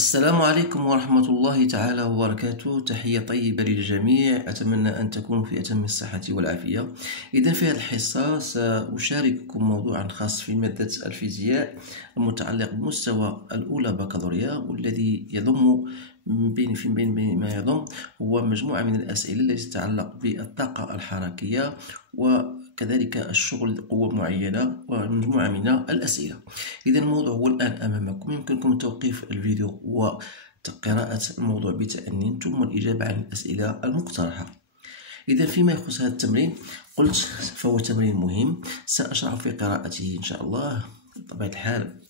السلام عليكم ورحمة الله تعالى وبركاته. تحية طيبة للجميع، أتمنى أن تكونوا في أتم الصحة والعافية. إذن في هذه الحصة سأشارككم موضوعا خاص في مادة الفيزياء المتعلق بمستوى الأولى بكالوريا، والذي يضم بين ما يضم هو مجموعة من الأسئلة التي تتعلق بالطاقة الحركية وكذلك الشغل قوة معينة ومجموعة من الأسئلة. إذا الموضوع هو الآن أمامكم، يمكنكم توقيف الفيديو وقراءة الموضوع بتأني ثم الإجابة عن الأسئلة المقترحة. إذا فيما يخص هذا التمرين قلت فهو تمرين مهم، سأشرح في قراءته إن شاء الله بطبيعة الحال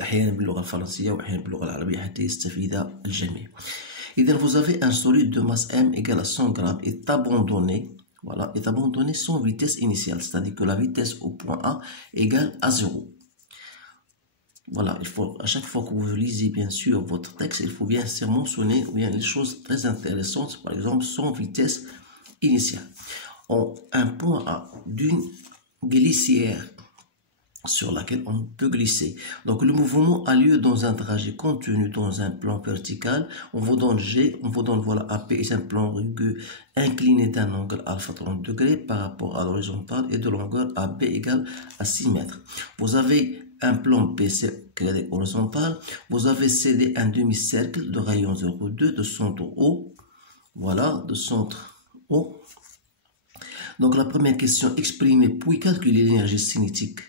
أحيانا باللغة الفرنسية وأحيانا باللغة العربية حتى يستفيد الجميع. إذا vous avez un solide de masse m égale à 100 grammes est abandonné. Voilà, est abandonné sans vitesse initiale, c'est-à-dire que la vitesse au point A égale à 0. Voilà, il faut, à chaque fois que vous lisez bien sûr votre texte, il faut bien mentionner bien les choses très intéressantes, par exemple sans vitesse initiale. Un point A d'une glissière sur laquelle on peut glisser. Donc le mouvement a lieu dans un trajet contenu dans un plan vertical. On vous donne G, on vous donne voilà AP est un plan rugueux incliné d'un angle alpha 30 degrés par rapport à l'horizontale et de longueur AB égale à 6 mètres. Vous avez un plan BC horizontal, vous avez CD un demi-cercle de rayon 0,2 de centre O, voilà, de centre O. Donc la première question, exprimer puis calculer l'énergie cinétique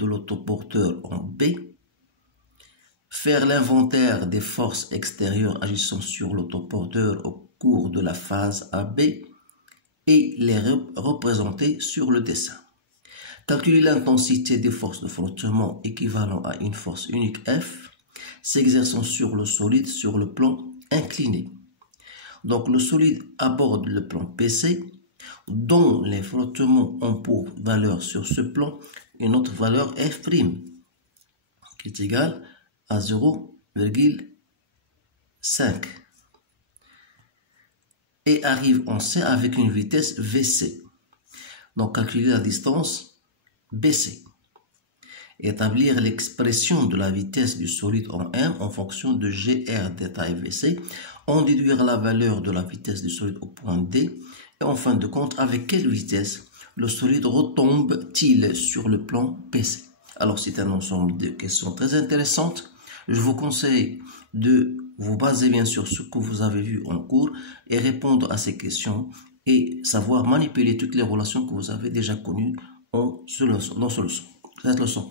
de l'autoporteur en B, faire l'inventaire des forces extérieures agissant sur l'autoporteur au cours de la phase AB et les représenter sur le dessin. Calculer l'intensité des forces de frottement équivalent à une force unique F s'exerçant sur le solide sur le plan incliné. Donc le solide aborde le plan PC dont les frottements ont pour valeur sur ce plan une autre valeur F' qui est égale à 0,5 et arrive en C avec une vitesse VC. Donc calculer la distance BC. Établir l'expression de la vitesse du solide en M en fonction de GR détail VC. En déduire la valeur de la vitesse du solide au point D. Et en fin de compte, avec quelle vitesse le solide retombe-t-il sur le plan PC? Alors c'est un ensemble de questions très intéressantes. Je vous conseille de vous baser bien sur ce que vous avez vu en cours et répondre à ces questions et savoir manipuler toutes les relations que vous avez déjà connues dans cette leçon.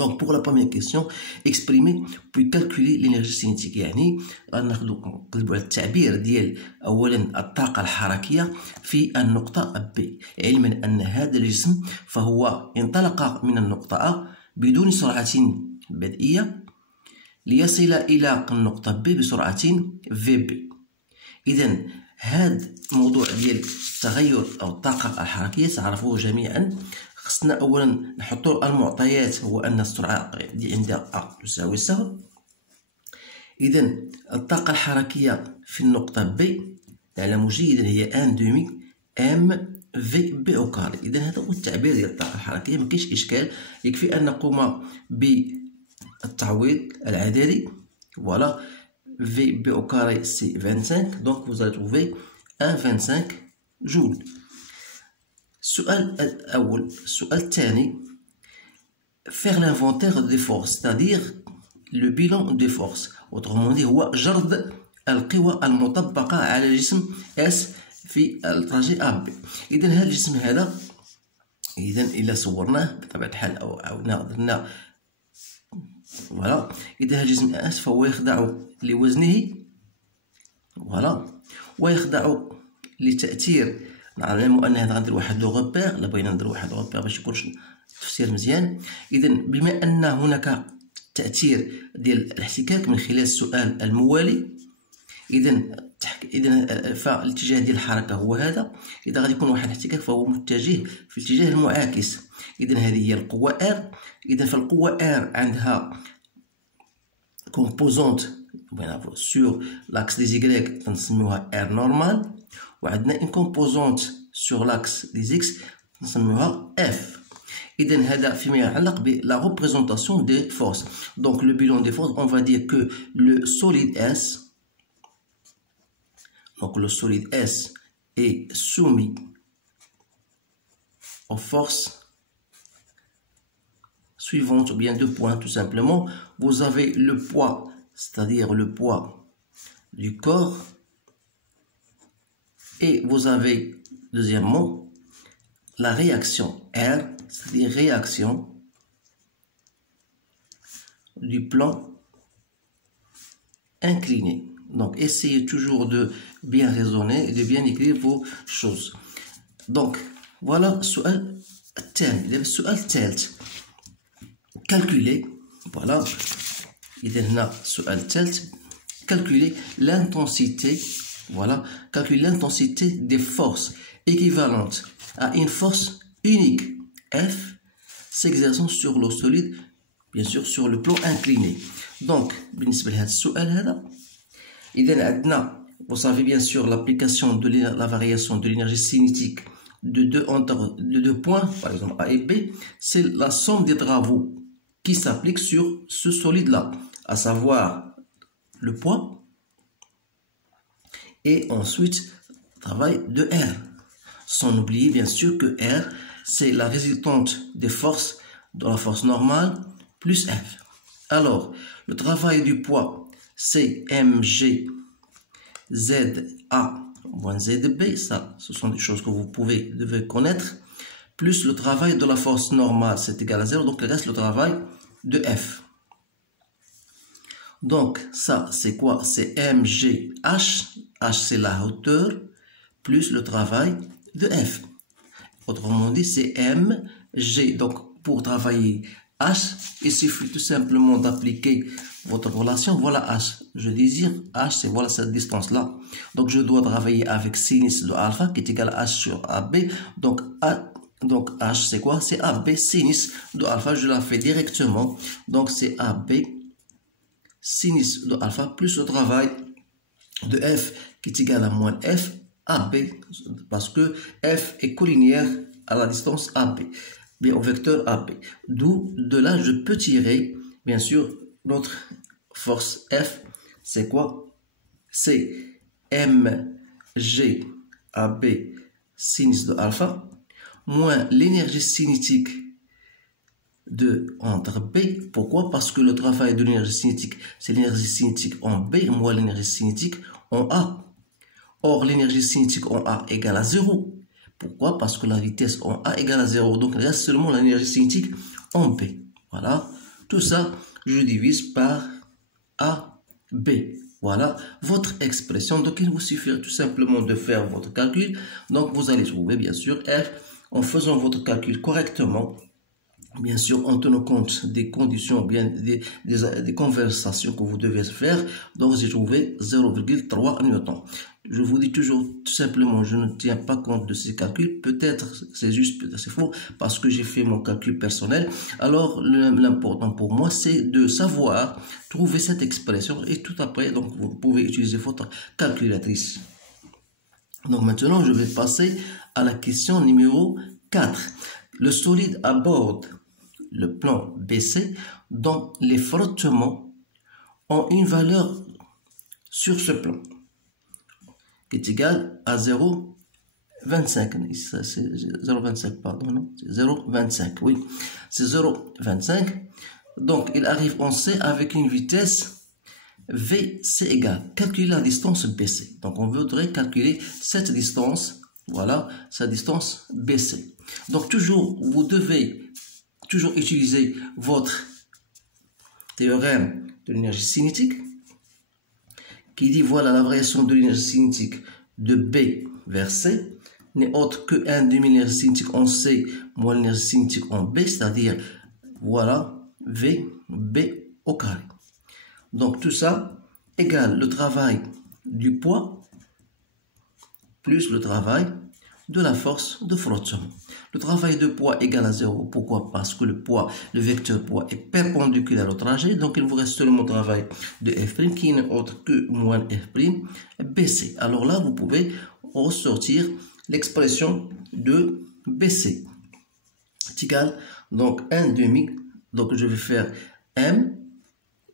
Donc pour la première question, exprimer puis calculer l'énergie cinétique. يعني نقلبوا على التعبير ديال اولا الطاقه الحركيه في النقطه B، علما ان هذا الجسم فهو انطلق من النقطه A بدون سرعه بدئيه ليصل الى النقطه B بسرعه VB. اذا هذا الموضوع ديال التغير او الطاقه الحركيه تعرفوه جميعا. خصنا اولا نحطوا المعطيات، هو ان السرعه عندها A تساوي صفر. اذا الطاقه الحركيه في النقطه B نعلم جيدا هي 1 دومي ام في بي او كاري. اذا هذا هو التعبير ديال الطاقه الحركيه، ما كاينش اشكال، يكفي ان نقوم بالتعويض العددي. فوالا في بي او كاري سي 25، دونك vous allez trouver 1,25 جول. السؤال الأول. السؤال الثاني faire l'inventaire des forces, c'est-à-dire le bilan des forces. autrement dit هو جرد القوى المطبقة على الجسم S في التراجي AB. إذا هذا الجسم هذا، إذا إلا صورناه بطبيعة الحال أو درنا فوالا، إذا هذا الجسم S فهو يخضع لوزنه فوالا ويخضع لتأثير. نعلم ان هذا غندير واحد لو غوبير، لا بغينا ندير واحد لو غوبير باش يكونش التفسير مزيان. اذا بما ان هناك تاثير ديال الاحتكاك من خلال السؤال الموالي، اذا فالاتجاه ديال الحركه هو هذا. اذا غادي يكون واحد الاحتكاك فهو متجه في الاتجاه المعاكس. اذا هذه هي القوه R. اذا فالقوه R عندها كومبوزونت سور لاكس دي زيكغيك نسميوها R نورمال، وعندنا ان كومبوزونت sur l'axe des X نسميوها F. إذن هذا فيما يتعلق بلا représentation des forces. Donc le bilan des forces, on va dire que le solide S, donc le solide S est soumis aux forces suivantes, ou bien 2 points tout simplement. Vous avez le poids, c'est-à-dire le poids du corps, et vous avez deuxièmement la réaction R, c'est-à-dire réaction du plan incliné. Donc essayez toujours de bien raisonner et de bien écrire vos choses. Donc voilà السؤال الثاني. السؤال الثالث calculer, voilà إذا هنا السؤال الثالث calculer l'intensité, voilà, calculer l'intensité des forces équivalentes à une force unique F s'exerçant sur l'eau solide, bien sûr sur le plan incliné. Donc بالنسبة لهذا السؤال هذا إذا عندنا, vous savez bien sûr l'application de la variation de l'énergie cinétique de deux points, par exemple A et B, c'est la somme des travaux qui s'appliquent sur ce solide-là, à savoir le poids et ensuite travail de R. Sans oublier bien sûr que R, c'est la résultante des forces de la force normale plus F. Alors, le travail du poids, c'est mg ZA moins ZB, ça, ce sont des choses que vous devez connaître, plus le travail de la force normale, c'est égal à 0, donc il reste le travail de F. Donc, ça, c'est quoi? C'est mgh, h c'est la hauteur, plus le travail de F. Autrement dit, c'est mg. Donc, pour travailler H, il suffit tout simplement d'appliquer votre relation. Voilà H. Je désire H, c'est voilà cette distance-là. Donc, je dois travailler avec sinus de alpha qui est égal à H sur AB. Donc H, c'est quoi? C'est AB sinus de alpha. Je la fais directement. Donc, c'est AB sinus de alpha plus le travail de F qui est égal à moins F AB, parce que F est collinéaire à la distance AB, bien au vecteur AB. D'où, de là, je peux tirer, bien sûr, notre force F, c'est quoi? C'est mg AB sinus de alpha moins l'énergie cinétique de entre B. Pourquoi? Parce que le travail de l'énergie cinétique, c'est l'énergie cinétique en B moins l'énergie cinétique en A. Or, l'énergie cinétique en A égale à 0. Pourquoi? Parce que la vitesse en A égale à 0. Donc, il reste seulement l'énergie cinétique en B. Voilà. Tout ça, je divise par AB. Voilà votre expression. Donc, il vous suffit tout simplement de faire votre calcul. Donc, vous allez trouver, bien sûr, F en faisant votre calcul correctement. Bien sûr, en tenant compte des conditions, bien des conversations que vous devez faire. Donc, j'ai trouvé 0,3 newton. Je vous dis toujours, tout simplement, je ne tiens pas compte de ces calculs. Peut-être c'est juste, peut-être c'est faux, parce que j'ai fait mon calcul personnel. Alors, l'important pour moi, c'est de savoir trouver cette expression et tout après, donc, vous pouvez utiliser votre calculatrice. Donc, maintenant, je vais passer à la question numéro 4. Le solide aborde le plan BC dont les frottements ont une valeur sur ce plan qui est égale à 0,25. C'est 0,25, pardon, non, c'est 0,25, oui, c'est 0,25. Donc, il arrive en C avec une vitesse V, c'est égal. Calculer la distance BC. Donc, on voudrait calculer cette distance, voilà, sa distance BC. Donc, toujours, vous devez toujours utiliser votre théorème de l'énergie cinétique qui dit voilà la variation de l'énergie cinétique de B vers C n'est autre que 1 demi l'énergie cinétique en C moins l'énergie cinétique en B, c'est-à-dire voilà V, B au carré. Donc tout ça égale le travail du poids plus le travail de la force de frottement. Le travail de poids égale à 0. Pourquoi? Parce que le poids, le vecteur poids est perpendiculaire au trajet. Donc, il vous reste seulement le travail de F' qui n'est autre que moins F' BC. Alors là, vous pouvez ressortir l'expression de BC. C'est égal Donc 1 demi, donc je vais faire M,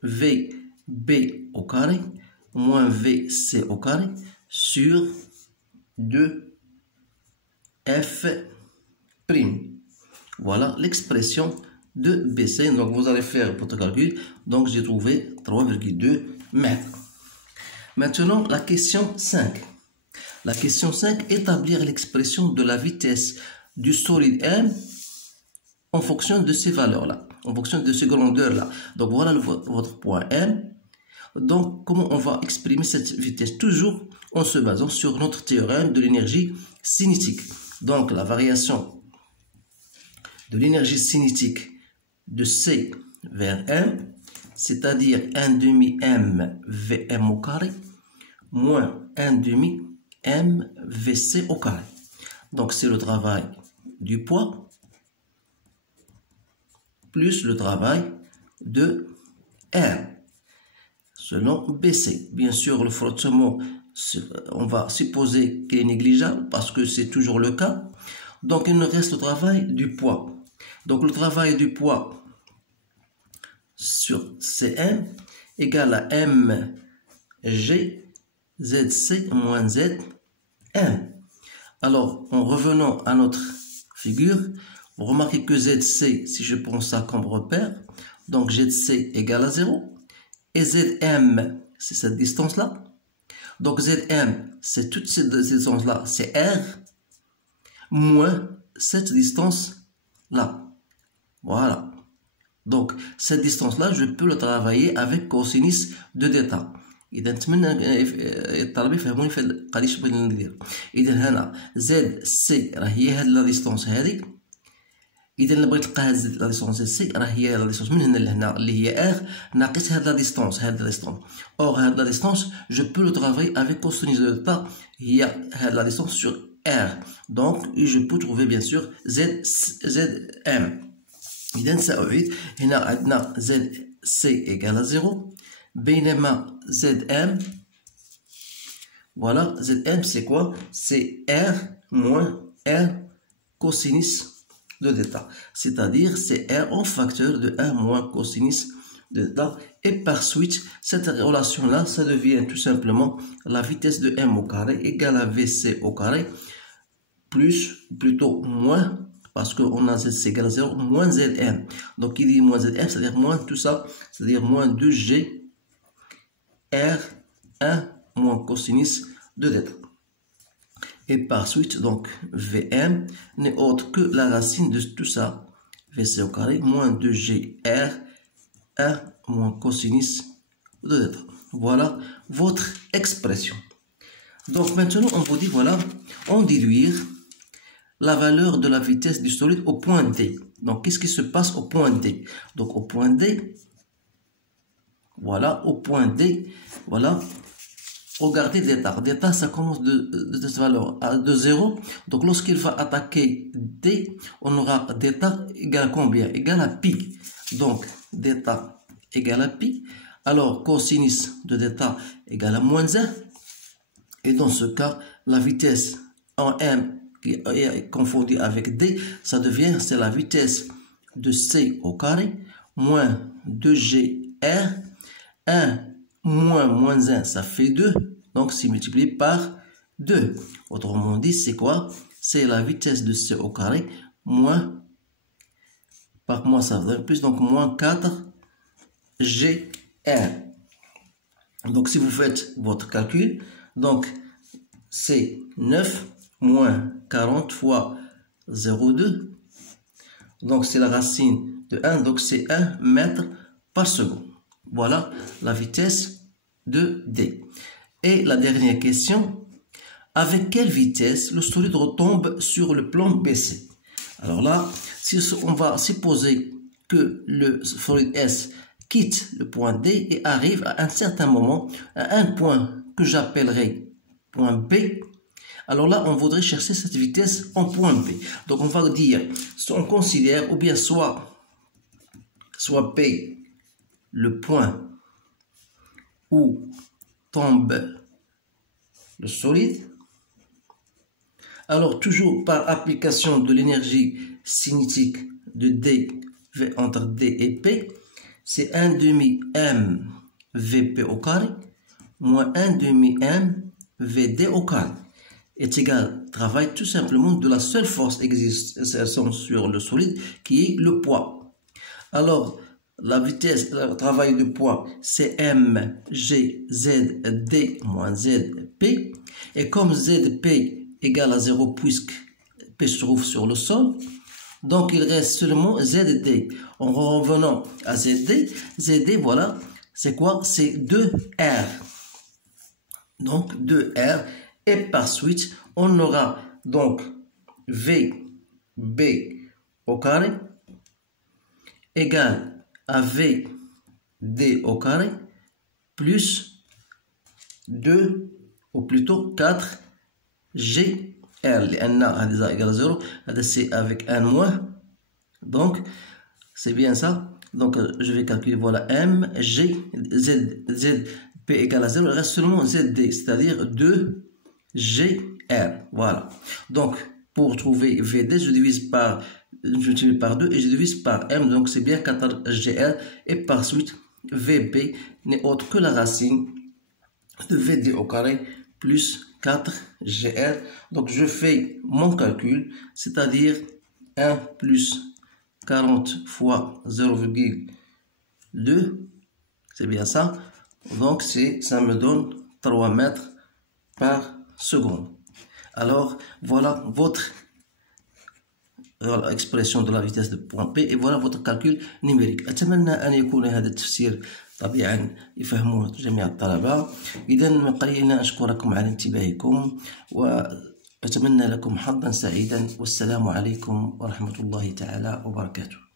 V, B au carré, moins V, C au carré, sur 2 F prime. Voilà l'expression de BC. Donc vous allez faire votre calcul. Donc j'ai trouvé 3,2 mètres. Maintenant, la question 5. La question 5, établir l'expression de la vitesse du solide M en fonction de ces valeurs-là, en fonction de ces grandeurs-là. Donc voilà votre point M. Donc comment on va exprimer cette vitesse? Toujours en se basant sur notre théorème de l'énergie cinétique. Donc la variation de l'énergie cinétique de C vers M, c'est-à-dire 1 demi M Vm au carré, moins 1 demi M Vc au carré. Donc c'est le travail du poids plus le travail de R selon BC. Bien sûr, le frottement, on va supposer qu'il est négligeable parce que c'est toujours le cas. Donc il nous reste le travail du poids. Donc le travail du poids sur Cm égale à mg Zc moins Zm. Alors, en revenant à notre figure, vous remarquez que Zc, si je prends ça comme repère, donc Zc égale à 0. Et Zm, c'est cette distance-là. Donc Zm, c'est toute cette distance-là, c'est R, moins cette distance-là. Voilà. Donc, cette distance-là, je peux le travailler avec cosinus de θ. إذا نتمنى الطلبة يفهموني في القضية اش بغينا ندير. إذا هنا زد سي راه هي هاد لا ديستونس هذيك. إذا إلا بغيت تلقى هاد لا ديستونس زد سي راه هي لا ديستونس من هنا لهنا اللي هي ار ناقص هاد لا ديستونس أور هاد لا ديستونس جو بو لو ترافاي افيك كوسينوس دو θ هي هاد لا ديستونس سور ار. دونك جو بو تروفي بيان سور زد ام. إذا سأعيد هنا عندنا زد سي إيكال 0 بينما Zm, voilà, Zm c'est quoi? C'est R moins R cosinus de θ. C'est-à-dire c'est R en facteur de 1 moins cosinus de θ. Et par suite, cette relation-là, ça devient tout simplement la vitesse de M au carré égale à Vc au carré plus, plutôt moins, parce qu'on a Zc égale à 0, moins Zm. Donc il dit moins Zm, c'est-à-dire moins tout ça, c'est-à-dire moins 2G R1 moins cosinus de θ. Et par suite, donc, Vm n'est autre que la racine de tout ça, Vc au carré, moins 2G R1 moins cosinus de θ. Voilà votre expression. Donc maintenant, on vous dit, voilà, on déduire la valeur de la vitesse du solide au point D. Donc, qu'est-ce qui se passe au point D? Donc, au point D, voilà, au point D, voilà, regardez d'état. D'état, ça commence de cette valeur de 0. Donc, lorsqu'il va attaquer D, on aura d'état égal à combien? Égal à pi. Donc, d'état égal à pi. Alors, cosinus de d'état égal à moins 1. Et dans ce cas, la vitesse en M qui est confondue avec D, ça devient, c'est la vitesse de C au carré, moins 2GR, 1 moins 1, ça fait 2. Donc, c'est multiplié par 2. Autrement dit, c'est quoi? C'est la vitesse de C au carré, moins, par moins ça va plus, donc moins 4 GR. Donc, si vous faites votre calcul, donc, c'est 9 moins 40 fois 0,2. Donc, c'est la racine de 1, donc c'est 1 mètre par seconde. Voilà la vitesse de D. Et la dernière question, avec quelle vitesse le solide retombe sur le plan BC? Alors là, si on va supposer que le solide S quitte le point D et arrive à un certain moment à un point que j'appellerai point B, alors là, on voudrait chercher cette vitesse en point B. Donc, on va dire, on considère, ou bien soit P, le point où tombe le solide. Alors, toujours par application de l'énergie cinétique de D entre D et P, c'est 1 demi M VP au carré moins 1 demi M VD au carré est égal, travail tout simplement de la seule force existant sur le solide qui est le poids. Alors, la vitesse, le travail de poids, c'est mgzd moins zp. Et comme zp égale à 0 puisque p se trouve sur le sol, donc il reste seulement zd. En revenant à zd, voilà, c'est quoi? C'est 2r. Donc 2r. Et par suite, on aura donc VB au carré égale à VD au carré plus 2 ou plutôt 4 GR. لأن هذا égale à 0, c'est avec un moins. Donc, c'est bien ça. Donc, je vais calculer, voilà, M, G, Z, P égale à 0. Il reste seulement ZD, c'est-à-dire 2 GR, voilà. Donc, pour trouver VD, je multiplie par 2 et je divise par M, donc c'est bien 4 GR. Et par suite, VP n'est autre que la racine de VD au carré plus 4 GR. Donc, je fais mon calcul, c'est-à-dire 1 plus 40 fois 0,2, c'est bien ça. Donc, ça me donne 3 mètres par seconde. Alors, voilà votre expression de la vitesse de point P et voilà votre calcul numérique. أتمنى أن يكون هذا التفسير طبيعا يفهمه جميع الطلبة. إذا من قليل أشكركم على انتباهكم وأتمنى لكم حظا سعيدا، والسلام عليكم ورحمة الله تعالى وبركاته.